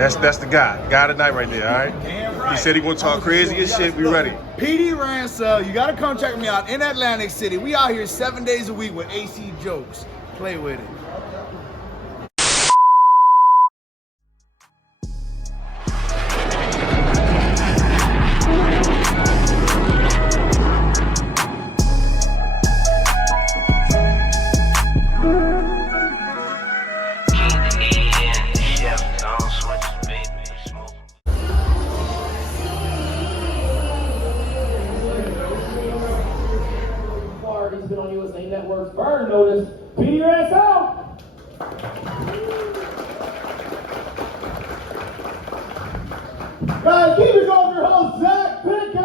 That's the guy. Guy tonight right there, all right? Damn right. He said he gonna talk crazy as shit. We ready. PD Ransom, you gotta come check me out in Atlantic City. We out here 7 days a week with AC jokes. Play with it. He's been on USA Network's Burn Notice. PD Ransom! Guys, keep it going for your host, Zach Pickett!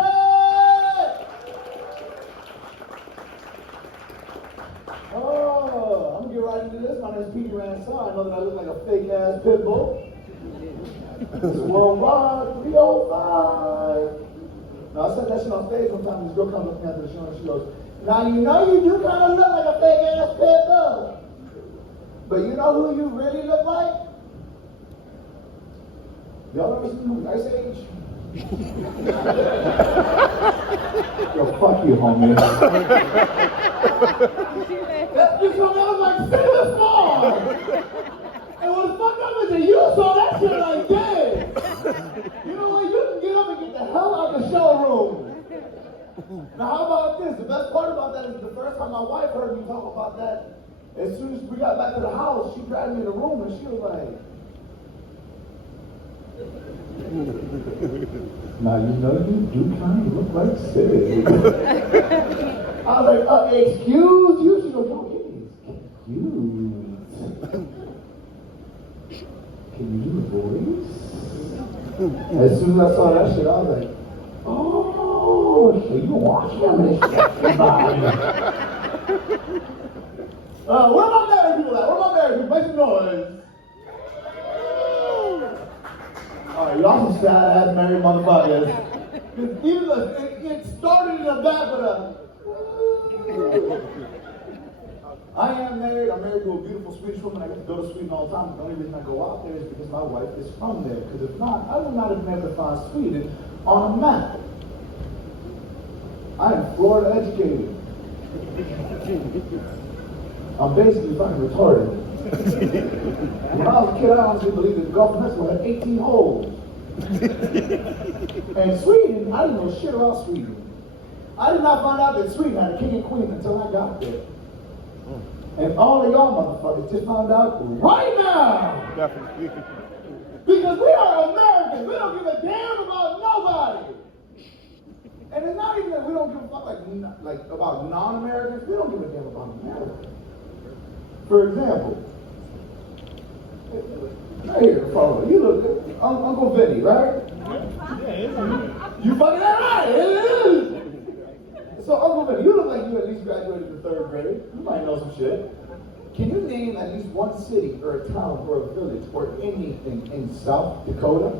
Oh, I'm gonna get right into this. My name is PD Ransom. I know that I look like a fake ass pit bull. This is worldwide 305. Now, I said that shit on stage one time. This girl comes up after the show and she goes, now you know you do kind of look like a fake ass pit bull. But you know who you really look like? Y'all ever seen the Ice Age? Yo, fuck you, homie. That's because I was like, say this more! And what's fucked up is that you saw that shit like that. You know what? You can get up and get the hell out of the showroom. Now, how about this? The best part about that is the first time my wife heard me talk about that, as soon as we got back to the house, she grabbed me in the room and she was like, now you know you do kind of look like Sid. I was like, excuse you? She goes, no, excuse. Can you do a voice? As soon as I saw that shit, I was like, oh, so you watch him this shit. Where my married people at? Where my married people? Make some noise. Alright, y'all some sad ass married motherfuckers. Even it started in the back with a. I am married. I'm married to a beautiful Swedish woman. I get to go to Sweden all the time. The only reason I go out there is because my wife is from there. Because if not, I would not have been able to find Sweden on a map. I am Florida educated. I'm basically fucking retarded. When I was a kid, I honestly believed that the Gulf of Mexico had 18 holes. And Sweden, I didn't know shit about Sweden. I did not find out that Sweden had a king and queen until I got there. And all of y'all motherfuckers just found out right now. Definitely. Because we are Americans. We don't give a damn about nobody. And it's not even that we don't give a fuck like about non-Americans. We don't give a damn about America. For example, right here, follow. You look good. Uncle Vinny, right? You fucking that right. It is. So Uncle Vinny, you look like you at least graduated the 3rd grade. You might know some shit. Can you name at least one city or a town or a village or anything in South Dakota?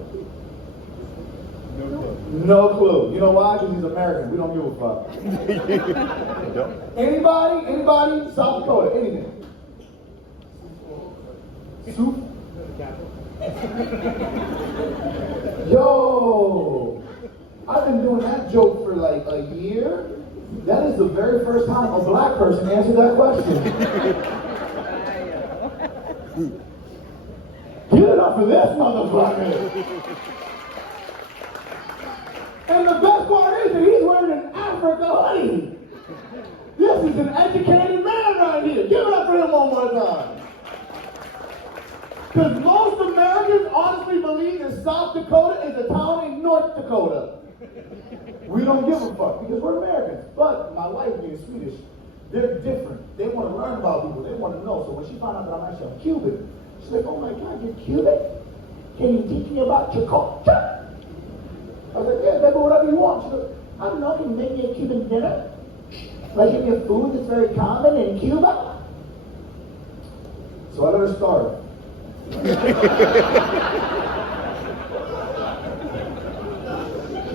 No clue. You know why? Because he's American. We don't give a fuck. Anybody? South Dakota, anything. Soup? Yo! I've been doing that joke for like a year. That is the very first time a black person answered that question. Give it up for this motherfucker! And the best part is that he's wearing an Africa hoodie. This is an educated man right here. Give it up for him one more time. Because most Americans honestly believe that South Dakota is a town in North Dakota. We don't give a fuck because we're Americans. But my wife being Swedish, they're different. They want to learn about people. They want to know. So when she found out that I'm actually Cuban, she's like, oh my God, you're Cuban? Can you teach me about your culture? I was like, yeah, baby, whatever you want. She goes, I don't know, can you make me a Cuban dinner? Like give me a food that's very common in Cuba? So I let her starve.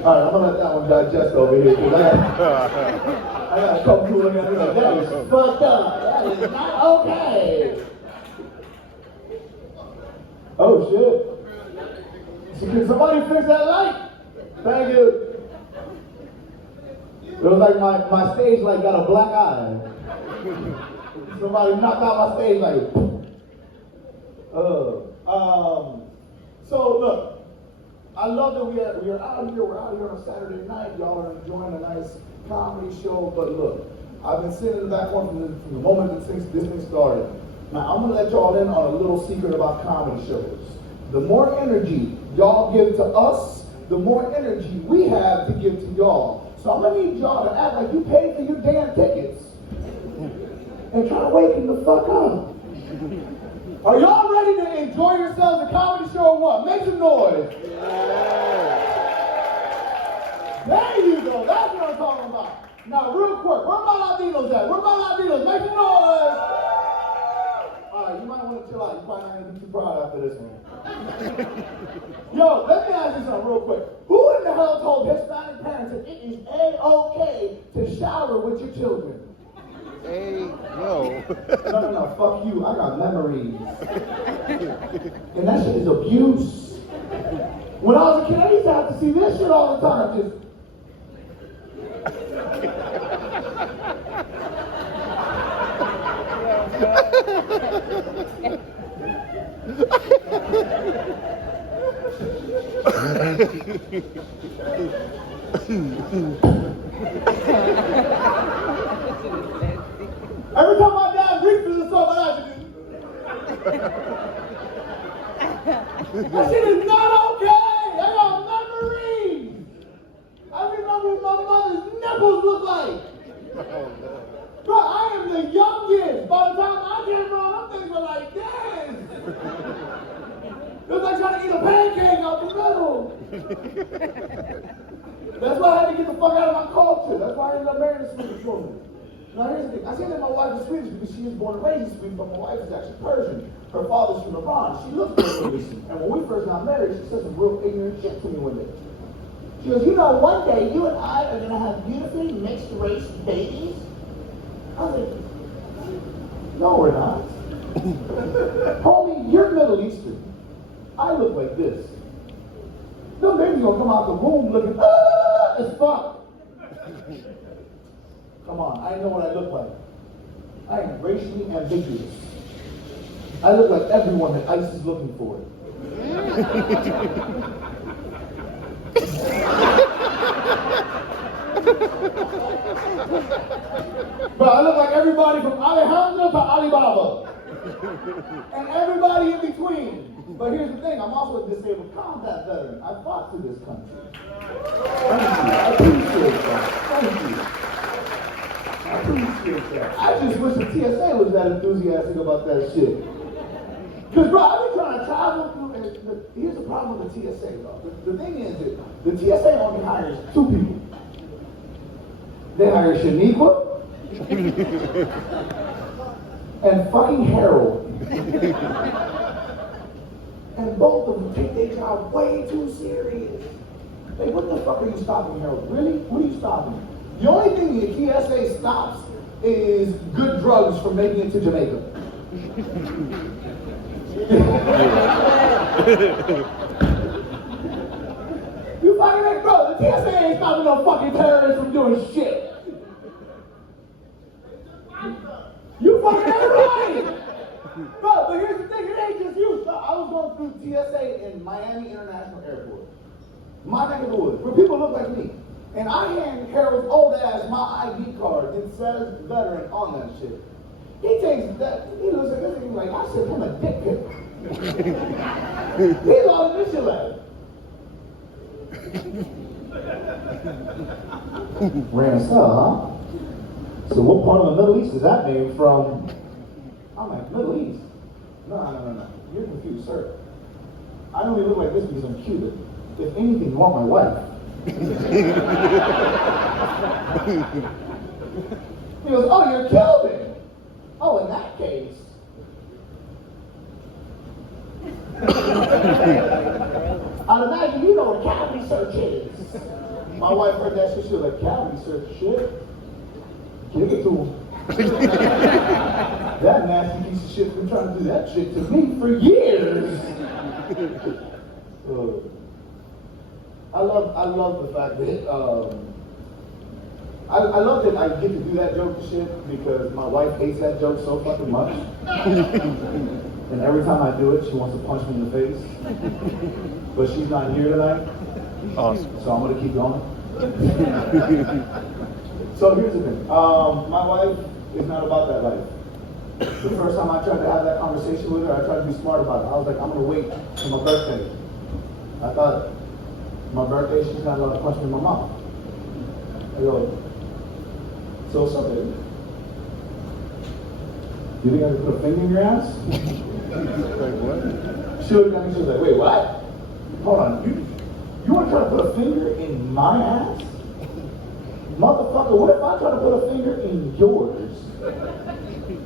Alright, I'm gonna let that one digest over here, because I gotta come through and like, that is fucked up. That is not okay. Oh shit. Can somebody fix that light? Thank you. It was like my stage light got a black eye. Somebody knocked out my stage light. So look, I love that we are out here. We're out here on a Saturday night. Y'all are enjoying a nice comedy show. But look, I've been sitting in the back one from the moment that this thing started. Now I'm gonna let y'all in on a little secret about comedy shows. The more energy y'all give to us, the more energy we have to give to y'all. So I'm gonna need y'all to act like you paid for your damn tickets and try to wake him the fuck up. Are y'all ready to enjoy yourselves a comedy show or what? Make some noise. There you go. That's what I'm talking about. Now, real quick, where my Latinos at? Where my Latinos? Make some noise. All right, you might want to chill out. You're probably not going to be too proud after this one. Yo, let me ask you something real quick. Who in the hell told Hispanic parents that it is A-okay to shower with your children? No. No, fuck you. I got memories. And that shit is abuse. When I was a kid, I used to have to see this shit all the time. Just... Every time my dad reaches the stuff, I have to do. That shit is not okay. I got memories. I remember what my mother's nipples look like. Bro, I am the youngest. By the time I came around, them things were like this. It was like trying to eat a pancake out the middle. That's why I had to get the fuck out of my culture. That's why I ended up marrying a Swedish woman. Now here's the thing. I say that my wife is Swedish because she was born and raised in Sweden, but my wife is actually Persian. Her father's from Iran. She looks Puerto Rican. And when we first got married, she said some real ignorant shit to me one day. She goes, you know, one day you and I are going to have beautifully mixed race babies. I was like, no, we're not. Homie, you're Middle Eastern. I look like this. No baby's gonna come out the womb looking as fuck. Come on, I know what I look like. I am racially ambiguous. I look like everyone that ICE is looking for. But I look like everybody from Alejandro to Alibaba. And everybody in between. But here's the thing, I'm also a disabled combat veteran. I fought for this country. Thank you. I appreciate that. Thank you. I appreciate that. I just wish the TSA was that enthusiastic about that shit. Because, bro, I've been trying to travel through, and here's the problem with the TSA, bro. The thing is that the TSA only hires two people. They hire Shaniqua and fucking Harold. And both of them take their job way too serious. Like, what the fuck are you stopping, Harold? Really? What are you stopping? The only thing the TSA stops is good drugs from making it to Jamaica. You fucking like, bro, the TSA ain't stopping no fucking terrorists from doing shit. You fucking ain't right. Bro, but here's the thing, it ain't just you. So I was going through TSA in Miami International Airport. My neck of the woods, where people look like me. And I hand Harold's old ass my ID card that says veteran on that shit. He takes that, he looks at this and he's like, I sent him a dick pic. He's all in this shit like. Ramsell, huh? So what part of the Middle East is that name from? I'm like, Middle East? No. You're confused, sir. I only look like this because I'm Cuban. If anything, you want my wife. He goes, oh, you're Cuban. Oh, in that case. I'd imagine you know what cavity search is. My wife heard that shit, she was like, cavity search shit? Give it to him. That nasty piece of shit's been trying to do that shit to me for years. I love the fact that I love that I get to do that joke and shit because my wife hates that joke so fucking much. And every time I do it, she wants to punch me in the face. But she's not here tonight. Awesome. So I'm gonna keep going. So here's the thing. My wife is not about that life. The first time I tried to have that conversation with her, I tried to be smart about it. I was like, I'm gonna wait till my birthday. I thought my birthday, she's not allowed to punch me in my mouth. I go, so what's up, baby? You think I can put a finger in your ass? Like what? She looked at me, she was like, wait, what? Hold on, you want to try to put a finger in my ass? Motherfucker, what if I try to put a finger in yours?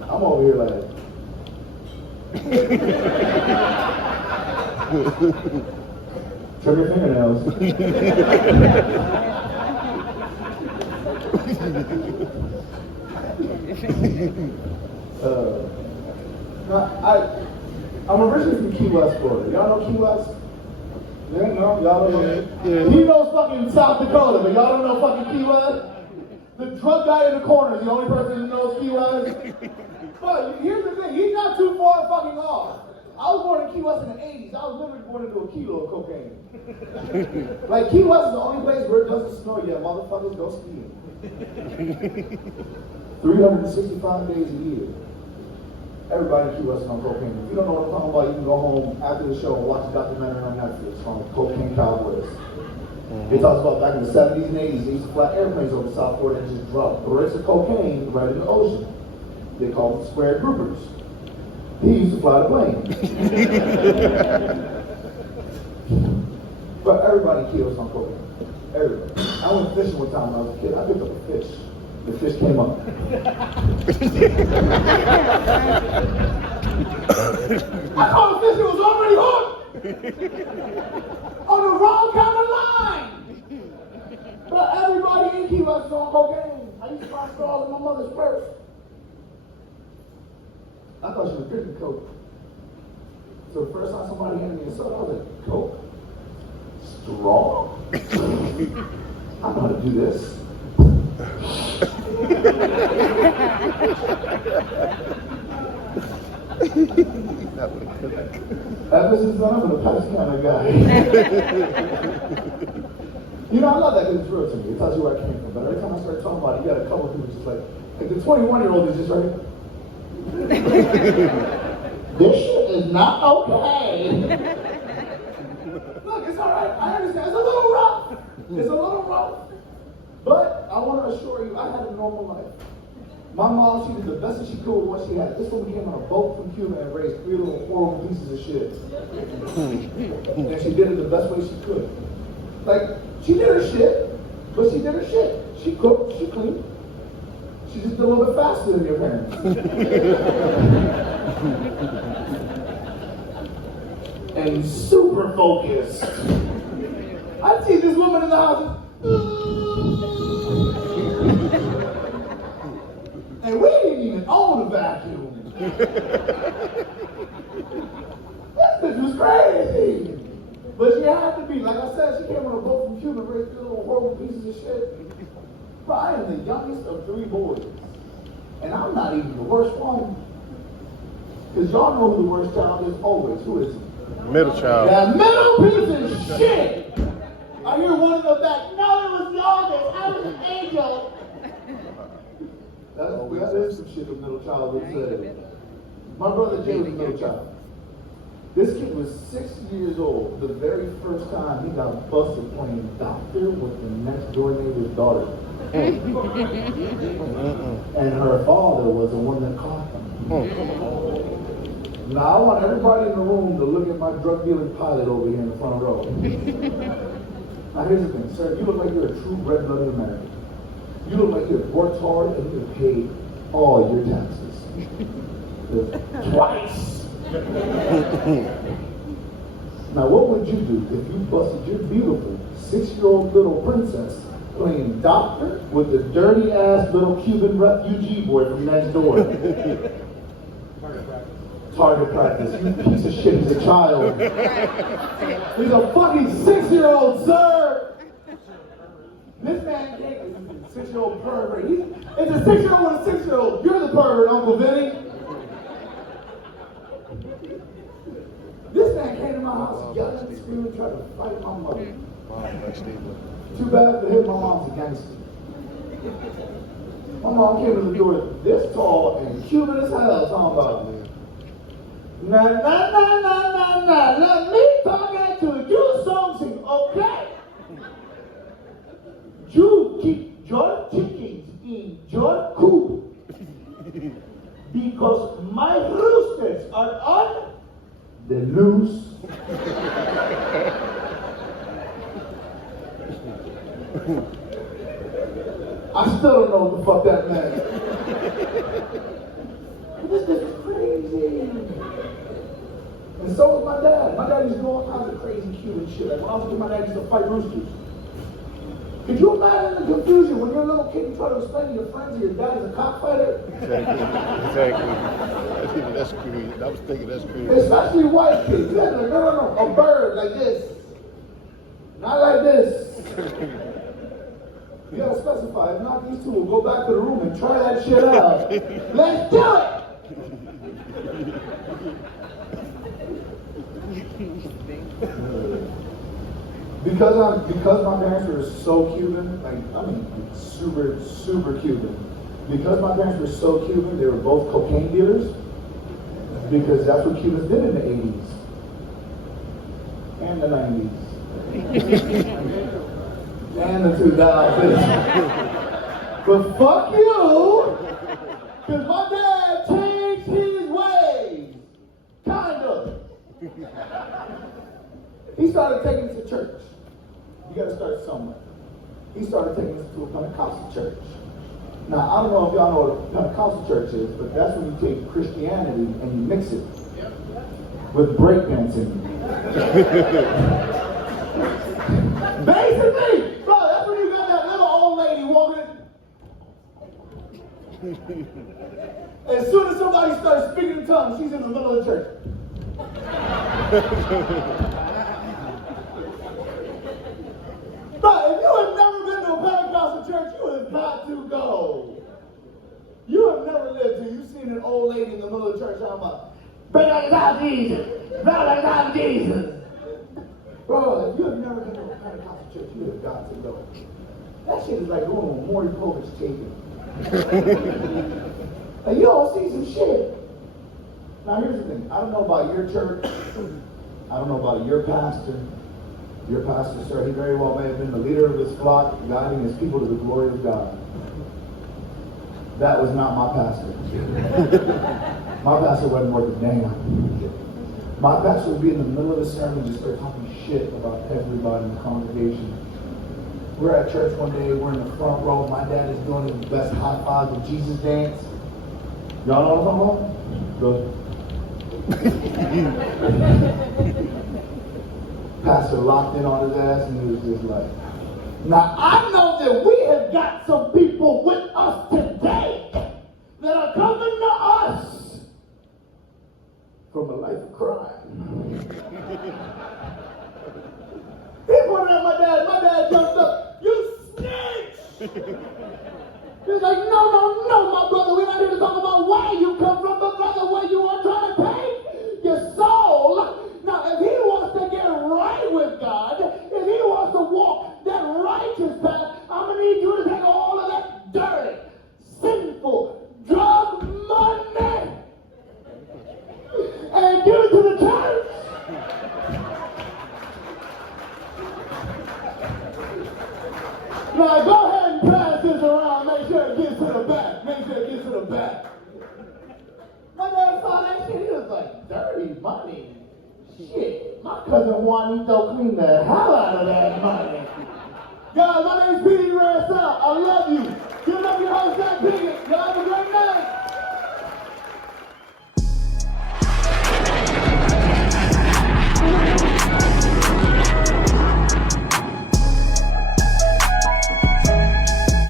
I'm over here like, trim your fingernails. I'm originally from Key West, Florida. Y'all know Key West? Yeah, no, y'all don't know. Yeah. He knows fucking South Dakota, but y'all don't know fucking Key West? The drug guy in the corner is the only person who knows Key West. But here's the thing, he's not too far fucking off. I was born in Key West in the 80s. I was literally born into a kilo of cocaine. Like, Key West is the only place where it doesn't snow yet. Motherfuckers go skiing. 365 days a year. Everybody in Key West is on cocaine. If you don't know what I'm talking about, you can go home after the show and watch a documentary on Netflix called Cocaine Cowboys. It talks about back in the 70s and 80s, they used to fly airplanes over South Florida and just drop bricks of cocaine right in the ocean. They called them square groupers. He used to fly the plane. But everybody in Key West is on cocaine. Everybody. I went fishing one time when I was a kid. I picked up a fish. The fish came up. I caught a fish that was already hooked on the wrong kind of line. But everybody in Key West is on cocaine. I used to find straws in my mother's purse. I thought she was drinking Coke. So the first time somebody handed me a soda, I was like, Coke? Straw? I know how to do this. Ever since then, I've been a pest kind of guy. You know, I love that because it's real to me. It tells you where I came from. But every time I start talking about it, you got a couple of people just like the 21-year-old is just like, this shit is not okay. Look, it's all right. I understand. It's a little rough. It's a little rough. But I want to assure you, I had a normal life. My mom, she did the best that she could with what she had. This woman came on a boat from Cuba and raised 3 little horrible pieces of shit. And she did it the best way she could. Like, she did her shit, but she did her shit. She cooked, she cleaned. She just did a little bit faster than your parents. And super focused. I'd see this woman in the house. And we didn't even own a vacuum. That bitch was crazy. But she had to be, like I said, she came on a boat from Cuba and raised 3 little horrible pieces of shit. But I am the youngest of 3 boys. And I'm not even the worst one. Because y'all know who the worst child is always. Who is it? Middle child. That middle piece of shit! I hear one of them back, no, it was youngest. I was an angel. That is some shit the middle child would say. My brother Jay was a middle child. This kid was 6 years old the very first time he got busted playing doctor with the next door neighbor's daughter. And her father was the one that caught him. Now I want everybody in the room to look at my drug dealing pilot over here in the front row. Now here's the thing, sir, you look like you're a true red-blooded American. You look like you've worked hard and you've paid all your taxes. Twice. Now what would you do if you busted your beautiful 6-year-old little princess playing doctor with the dirty-ass little Cuban refugee boy from next door? Target target practice. You piece of shit, he's a child. He's a fucking 6-year-old, sir. This man can't, 6-year-old pervert. It's a 6-year-old with a 6-year-old. You're the pervert, Uncle Vinny. This man came to my house yelling and screaming, trying to fight my mother. Too bad for him, my mom's a gangster. My mom came to the door this tall and Cuban as hell, talking about, nah, let me talk to you something, okay? You keep your chickens in your coop because my roosters are on the loose. I still don't know what the fuck that meant. This is crazy. And so was my dad. My dad used to do all kinds of crazy Cuban shit. Like when I was a kid, my dad used to fight roosters. Could you imagine the confusion when you're a little kid and try to explain to your friends that your dad is a cockfighter? Exactly. That's crazy. I was thinking that's crazy. Especially white kids. Yeah, like, no. A bird like this. Not like this. You gotta specify. If not, these two will go back to the room and try that shit out. Let's do it! Because my parents were so Cuban, super Cuban. Because my parents were so Cuban, they were both cocaine dealers. Because that's what Cubans did in the 80s. And the 90s. And the 2000s. But fuck you! Because my dad changed his ways. Kind of. He started taking us to church. You gotta start somewhere. He started taking us to a Pentecostal church. Now, I don't know if y'all know what a Pentecostal church is, but that's when you take Christianity and you mix it with breakdancing. Basically, bro, that's when you got that little old lady walking. As soon as somebody starts speaking in tongues, she's in the middle of the church. But if you have never been to a Pentecostal church, you have got to go. You have never lived till you've seen an old lady in the middle of the church talking about, bring like God Jesus, bring like God Jesus. Bro, if you have never been to a Pentecostal church, you have got to go. That shit is like going with Maury Povich taping. Like, you don't see some shit. Now here's the thing. I don't know about your church. I don't know about your pastor. Your pastor, sir, he very well may have been the leader of his flock, guiding his people to the glory of God. That was not my pastor. My pastor wasn't worth a damn. My pastor would be in the middle of the sermon and just start talking shit about everybody in the congregation. We're at church one day, we're in the front row, my dad is doing his best high five with Jesus dance. Y'all know what I'm talking about? Good. Pastor locked in on his ass and he was just like, now I know that we have got some people with us today that are coming to us from a life of crime. He pointed at my dad jumped up, you snitch! He was like, no, my brother, we're not here to talk about where you come from, but brother, where you are trying to pay your soul. Now, if he wants to get right with God, if he wants to walk that righteous path, I'm going to need you to take all of that dirty, sinful, drug money and give it to the church. Now, go ahead and pass this around. Make sure it gets to the back. Make sure it gets to the back. My dad saw that shit. He was like, dirty money. Shit, my cousin Juanito cleaned the hell out of that money. Guys, my name's P.D. Ransom. I love you.